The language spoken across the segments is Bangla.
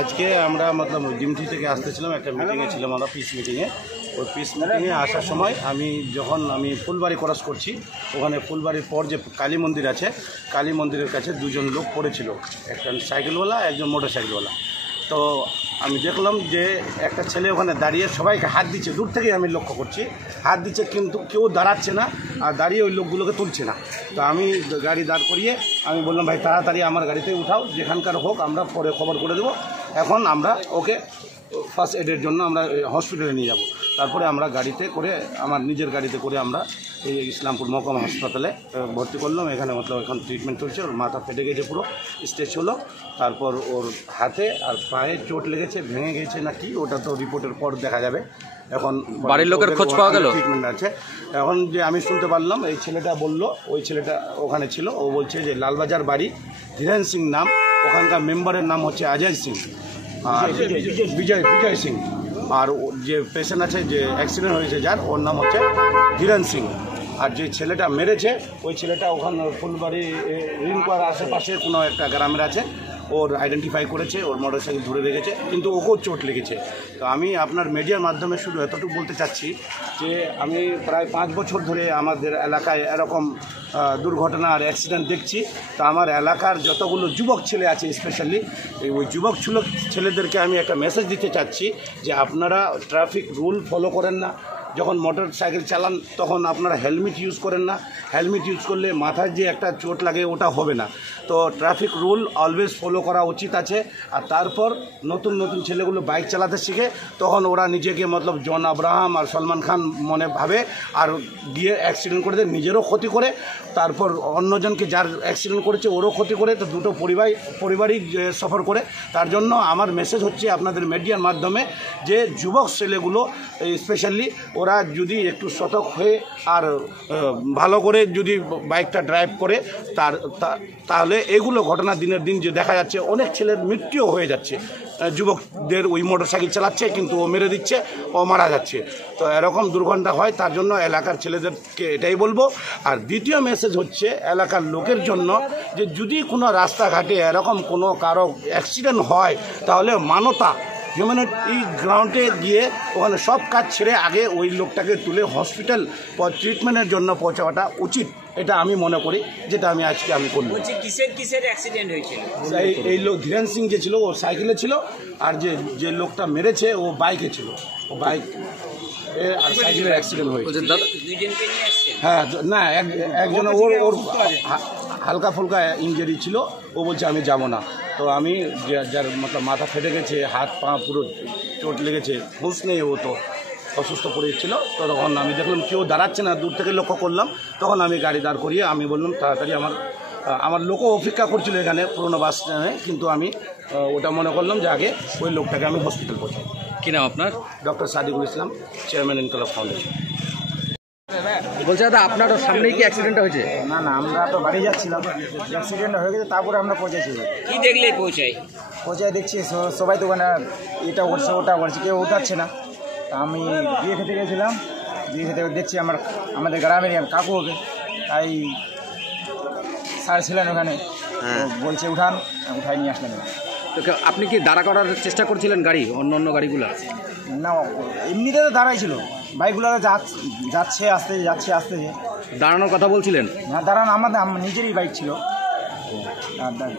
আজকে আমরা মতলব ডিমটি থেকে আসতেছিলাম, একটা মিটিংয়ে ছিলাম আমরা, পিস মিটিংয়ে। ওই পিস মিটিংয়ে আসার সময় আমি ফুলবাড়ি ক্রস করছি, ওখানে ফুলবাড়ির পর যে কালী মন্দির আছে, কালী মন্দিরের কাছে দুজন লোক পড়েছিল, একজন সাইকেলওয়ালা, একজন মোটর সাইকেলওয়ালা। তো আমি দেখলাম যে একটা ছেলে ওখানে দাঁড়িয়ে সবাইকে হাত দিচ্ছে, দূর থেকেই আমি লক্ষ্য করছি, হাত দিচ্ছে, কিন্তু কেউ দাঁড়াচ্ছে না আর দাঁড়িয়ে ওই লোকগুলোকে তুলছে না। তো আমি গাড়ি দাঁড় করিয়ে আমি বললাম, ভাই তাড়াতাড়ি আমার গাড়িতে উঠাও, যেখানকার হোক আমরা পরে খবর করে দেবো, এখন আমরা ওকে ফার্স্ট এডের জন্য আমরা হসপিটালে নিয়ে যাব। তারপরে আমরা গাড়িতে করে, আমার নিজের গাড়িতে করে আমরা এই ইসলামপুর মহকুমা হাসপাতালে ভর্তি করলাম। এখানে মতলব এখন ট্রিটমেন্ট চলছে, ওর মাথা ফেটে গেছে, পুরো স্টেজ হলো। তারপর ওর হাতে আর পায়ে চোট লেগেছে, ভেঙে গেছে নাকি ওটা তো রিপোর্টের পর দেখা যাবে। এখন বাড়ির লোকের খোঁজ পাওয়া গেল, ট্রিটমেন্ট আছে। এখন যে আমি শুনতে পারলাম, এই ছেলেটা বললো, ওই ছেলেটা ওখানে ছিল, ও বলছে যে লালবাজার বাড়ি, ধীরেন সিং নাম, ওখানকার মেম্বারের নাম হচ্ছে অজয় সিং, আর বিজয় সিং, আর যে পেশেন্ট আছে, যে অ্যাক্সিডেন্ট হয়েছে যার, ওর নাম হচ্ছে ধীরেন সিং। আর যে ছেলেটা মেরেছে, ওই ছেলেটা ওখানে ফুলবাড়ি রিনপার আশেপাশে কোনো একটা গ্রামের আছে, ওর আইডেন্টিফাই করেছে, ওর মোটরসাইকেল ধরে রেখেছে, কিন্তু ওকেও চোট লেগেছে। তো আমি আপনার মিডিয়ার মাধ্যমে শুধু এতটুকু বলতে চাচ্ছি যে আমি প্রায় 5 বছর ধরে আমাদের এলাকায় এরকম দুর্ঘটনা আর অ্যাক্সিডেন্ট দেখছি। তো আমার এলাকার যতগুলো যুবক ছেলে আছে, স্পেশালি ওই যুবক ছেলেদেরকে আমি একটা মেসেজ দিতে চাচ্ছি যে আপনারা ট্রাফিক রুল ফলো করেন না, যখন মোটর সাইকেল চালান তখন আপনারা হেলমেট ইউজ করেন না, হেলমেট ইউজ করলে মাথায় যে একটা চোট লাগে ওটা হবে না। তো ট্রাফিক রুল অলওয়েজ ফলো করা উচিত আছে। আর তারপর নতুন নতুন ছেলেগুলো বাইক চালাতে শিখে, তখন ওরা নিজেকে মতলব জন আব্রাহাম আর সলমান খান মনে ভাবে, আর গিয়ে অ্যাক্সিডেন্ট করে দেয়, নিজেরও ক্ষতি করে, তারপর অন্যজনকে যার অ্যাক্সিডেন্ট করেছে ওরও ক্ষতি করে, তো দুটো পরিবারই সফর করে। তার জন্য আমার মেসেজ হচ্ছে আপনাদের মিডিয়ার মাধ্যমে যে যুবক ছেলেগুলো স্পেশালি ওরা যদি একটু সতর্ক হয়ে আর ভালো করে যদি বাইকটা ড্রাইভ করে, তাহলে এগুলো ঘটনা দিনের দিন যে দেখা যাচ্ছে, অনেক ছেলের মৃত্যুও হয়ে যাচ্ছে, যুবকদের ওই মোটর সাইকেল চালাচ্ছে কিন্তু ও মেরে দিচ্ছে, ও মারা যাচ্ছে। তো এরকম দুর্ঘটনা হয়, তার জন্য এলাকার ছেলেদেরকে এটাই বলবো। আর দ্বিতীয় মেসেজ হচ্ছে এলাকার লোকের জন্য, যে যদি কোনো রাস্তাঘাটে এরকম কোনো কারো অ্যাক্সিডেন্ট হয়, তাহলে মানবতা হিউম্যানিটি গ্রাউন্ডে গিয়ে ওখানে সব কাজ ছেড়ে আগে ওই লোকটাকে তুলে হসপিটাল ট্রিটমেন্টের জন্য পৌঁছাওয়াটা উচিত, এটা আমি মনে করি, যেটা আমি আজকে করলাম। কিসের অ্যাক্সিডেন্ট হয়েছিল? এই লোক ধীরেন সিং যে ছিল, ও সাইকেলে ছিল, আর যে লোকটা মেরেছে ও বাইকে ছিল, ও বাইক আর সাইকেলের অ্যাক্সিডেন্ট হয়েছে। হ্যাঁ, না একজন ওর হালকা ফুলকা ইঞ্জুরি ছিল, ও বলছে আমি যাব না। তো আমি যার মতলব মাথা ফেটে গেছে, হাত পা পুরো চোট লেগেছে, হুঁশ নেই, ও তো অসুস্থ পড়েছিল। তো তখন আমি দেখলাম কেউ দাঁড়াচ্ছে না, দূর থেকে লক্ষ্য করলাম, তখন আমি গাড়ি দাঁড় করিয়ে আমি বললাম তাড়াতাড়ি, আমার লোকও অপেক্ষা করছিল এখানে পুরোনো বাস স্ট্যান্ডে, কিন্তু আমি ওটা মনে করলাম যে আগে ওই লোকটাকে আমি হসপিটাল পৌঁছাই। কী নাম আপনার? ডক্টর সাদিকুল ইসলাম, চেয়ারম্যান ইনকলাব ফাউন্ডেশন। বলছে দাদা, আপনারও সামনেই কি অ্যাক্সিডেন্টটা হয়েছে? না, আমরা তো বাড়ি যাচ্ছিলাম, অ্যাক্সিডেন্ট হয়ে গেছে, তারপরে আমরা পৌঁছেছি। কি দেখলে পৌঁছায় দেখছি সবাই তো ওখানে এটা করছে, ওটা করছে, কেউ উঠাচ্ছে না। তা আমি বিয়ে খেতে গেছিলাম, বিয়ে খেতে দেখছি আমাদের গ্রামের কাকু হবে, তাই স্যার ছিলেন ওখানে, বলছে উঠাই নিয়ে আসলেন। আপনি কি দাঁড়া করার চেষ্টা করছিলেন গাড়ি, অন্য গাড়িগুলো? না, এমনিতে তো দাঁড়াই ছিল, বাইকগুলো যাচ্ছে আসতেছে। দাঁড়ানোর কথা বলছিলেন? না, দাঁড়ানো আমাদের নিজেরই বাইক ছিল,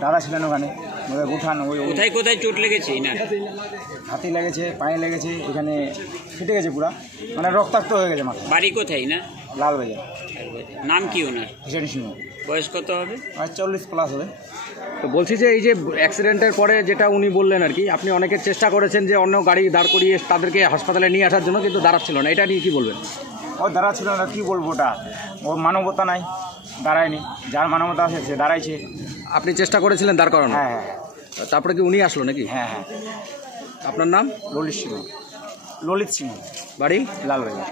দাদা ছিলেন ওখানে, উঠান। কোথায় চোট লেগেছে? হাতে লেগেছে, পায়ে লেগেছে, এখানে ফেটে গেছে পুরা, মানে রক্তাক্ত হয়ে গেছে মাথা। বাড়ি কোথায়? না, লালবাজার। নাম কি ওনার? হিসেন সিংহ। বয়স কত হবে? 40+ হবে। তো বলছি যে এই যে অ্যাক্সিডেন্টের পরে যেটা উনি বললেন আর কি, আপনি অনেকের চেষ্টা করেছেন যে অন্য গাড়ি দাঁড় করিয়ে তাদেরকে হাসপাতালে নিয়ে আসার জন্য, কিন্তু দাঁড়াচ্ছিল না, এটা নিয়ে কী বলবেন? ও দাঁড়াচ্ছিল না, কী বলবো, ওটা ওর মানবতা নাই, দাঁড়ায়নি। যার মানবতা আছে সে দাঁড়াইছে। আপনি চেষ্টা করেছিলেন দাঁড় করানো? হ্যাঁ। তারপরে কি উনি আসলো নাকি? হ্যাঁ। আপনার নাম? ললিত সিংহ। বাড়ি লালবাজার।